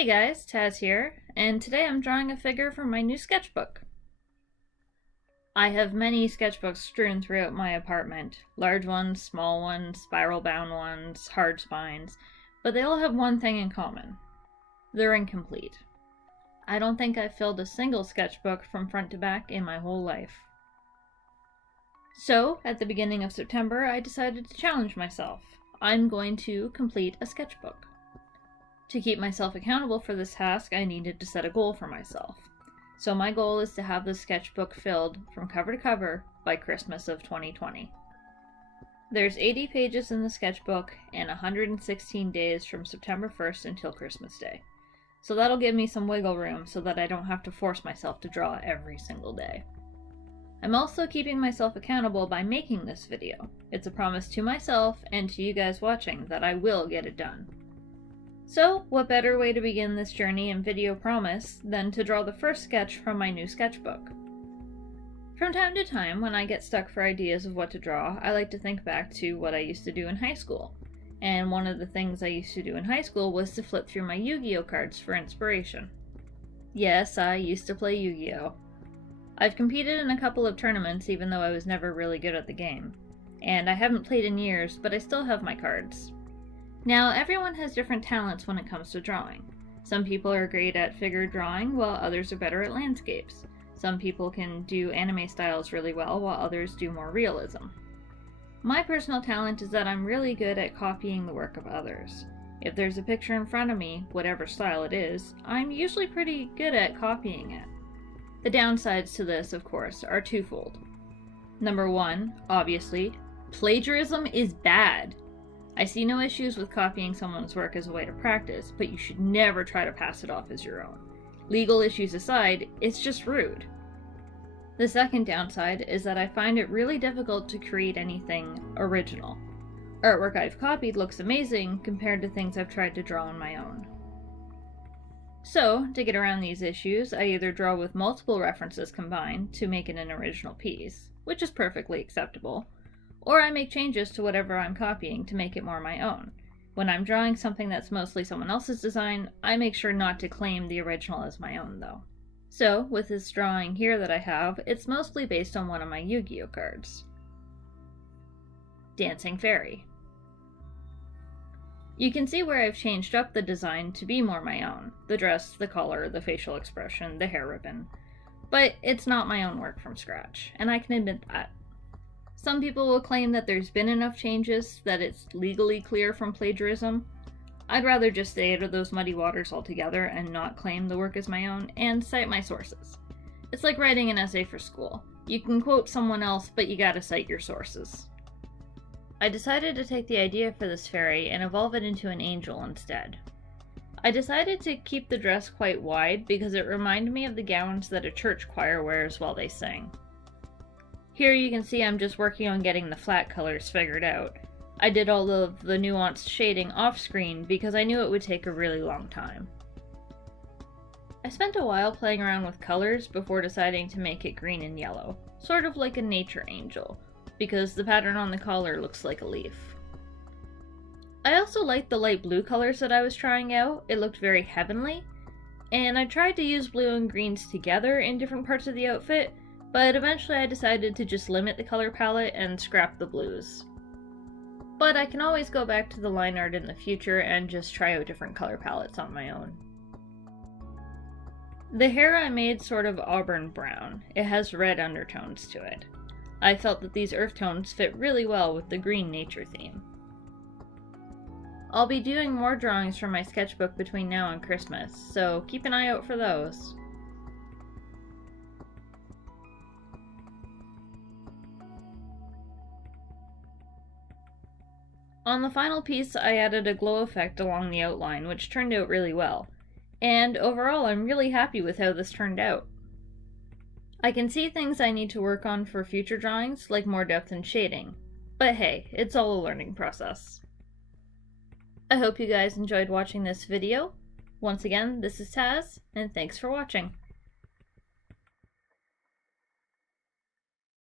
Hey guys, Taz here, and today I'm drawing a figure from my new sketchbook. I have many sketchbooks strewn throughout my apartment. Large ones, small ones, spiral-bound ones, hard spines, but they all have one thing in common. They're incomplete. I don't think I've filled a single sketchbook from front to back in my whole life. So, at the beginning of September, I decided to challenge myself. I'm going to complete a sketchbook. To keep myself accountable for this task, I needed to set a goal for myself. So my goal is to have the sketchbook filled from cover to cover by Christmas of 2020. There's 80 pages in the sketchbook and 116 days from September 1st until Christmas Day. So that'll give me some wiggle room so that I don't have to force myself to draw every single day. I'm also keeping myself accountable by making this video. It's a promise to myself and to you guys watching that I will get it done. So, what better way to begin this journey and video promise than to draw the first sketch from my new sketchbook? From time to time, when I get stuck for ideas of what to draw, I like to think back to what I used to do in high school. And one of the things I used to do in high school was to flip through my Yu-Gi-Oh cards for inspiration. Yes, I used to play Yu-Gi-Oh! I've competed in a couple of tournaments even though I was never really good at the game. And I haven't played in years, but I still have my cards. Now, everyone has different talents when it comes to drawing. Some people are great at figure drawing, while others are better at landscapes. Some people can do anime styles really well, while others do more realism. My personal talent is that I'm really good at copying the work of others. If there's a picture in front of me, whatever style it is, I'm usually pretty good at copying it. The downsides to this, of course, are twofold. Number one, obviously, plagiarism is bad. I see no issues with copying someone's work as a way to practice, but you should never try to pass it off as your own. Legal issues aside, it's just rude. The second downside is that I find it really difficult to create anything original. Artwork I've copied looks amazing compared to things I've tried to draw on my own. So, to get around these issues, I either draw with multiple references combined to make it an original piece, which is perfectly acceptable, or I make changes to whatever I'm copying to make it more my own. When I'm drawing something that's mostly someone else's design, I make sure not to claim the original as my own, though. So, with this drawing here that I have, it's mostly based on one of my Yu-Gi-Oh cards. Dancing Fairy. You can see where I've changed up the design to be more my own. The dress, the color, the facial expression, the hair ribbon. But it's not my own work from scratch, and I can admit that. Some people will claim that there's been enough changes that it's legally clear from plagiarism. I'd rather just stay out of those muddy waters altogether and not claim the work as my own and cite my sources. It's like writing an essay for school. You can quote someone else, but you gotta cite your sources. I decided to take the idea for this fairy and evolve it into an angel instead. I decided to keep the dress quite wide because it reminded me of the gowns that a church choir wears while they sing. Here you can see I'm just working on getting the flat colors figured out. I did all of the nuanced shading off screen because I knew it would take a really long time. I spent a while playing around with colors before deciding to make it green and yellow, sort of like a nature angel, because the pattern on the collar looks like a leaf. I also liked the light blue colors that I was trying out. It looked very heavenly, and I tried to use blue and greens together in different parts of the outfit, but eventually I decided to just limit the color palette and scrap the blues. But I can always go back to the line art in the future and just try out different color palettes on my own. The hair I made sort of auburn brown. It has red undertones to it. I felt that these earth tones fit really well with the green nature theme. I'll be doing more drawings from my sketchbook between now and Christmas, so keep an eye out for those. On the final piece, I added a glow effect along the outline, which turned out really well. And overall, I'm really happy with how this turned out. I can see things I need to work on for future drawings, like more depth and shading. But hey, it's all a learning process. I hope you guys enjoyed watching this video. Once again, this is Taz, and thanks for watching.